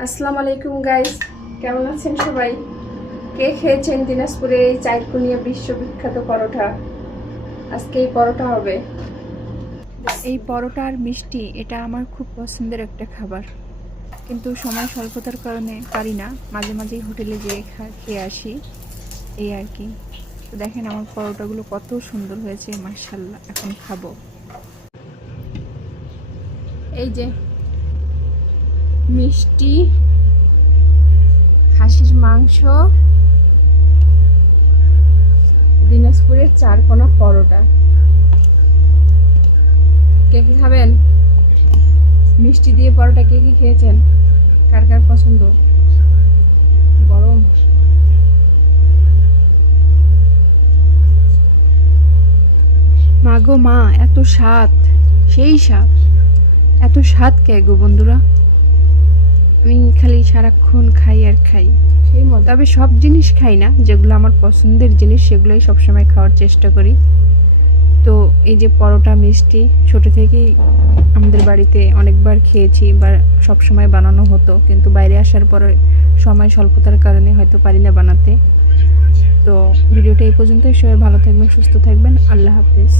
আসসালামু আলাইকুম গাইস কেমন আছেন সবাই? কে খেয়েছেন দিনাজপুরের এই চাইকুনিয়া বিশ্ববিখ্যাত পরোটা? আজকে এই পরোটা হবে। এই পরোটা আর মিষ্টি এটা আমার খুব পছন্দের একটা খাবার। কিন্তু সময় স্বল্পতার কারণে পারি না। মাঝে মাঝেই হোটেলে যেয়ে খা- খেয়ে আসি। এই আর কি। তো দেখেন আমার পরোটাগুলো কত সুন্দর হয়েছে মার্শাল্লাহ এখন খাব। এই যে মিষ্টি, খাসির মাংস, দিনাজপুরের চারকোনা পরোটা। কে কি খাবেন? মিষ্টি দিয়ে পরোটা কে কি খেয়েছেন? কার কার পছন্দ? গরম। মা গো মা, এত স্বাদ। সেই স্বাদ। এত স্বাদ কে গো বন্ধুরা? আমি খালি সারাক্ষণ খাই আর খাই। তবে সব জিনিস খাই না যেগুলো আমার পছন্দের জিনিস সেগুলোই সবসময় খাওয়ার চেষ্টা করি। তো এই যে পরোটা মিষ্টি ছোট থেকেই আমাদের বাড়িতে অনেকবার খেয়েছি বা সব সময় বানানো হতো। কিন্তু বাইরে আসার পরে সময় স্বল্পতার কারণে হয়তো পারি না বানাতে। তো ভিডিওটা এই পর্যন্তই। সবাই ভালো থাকবেন সুস্থ থাকবেন। আল্লাহ হাফেজ।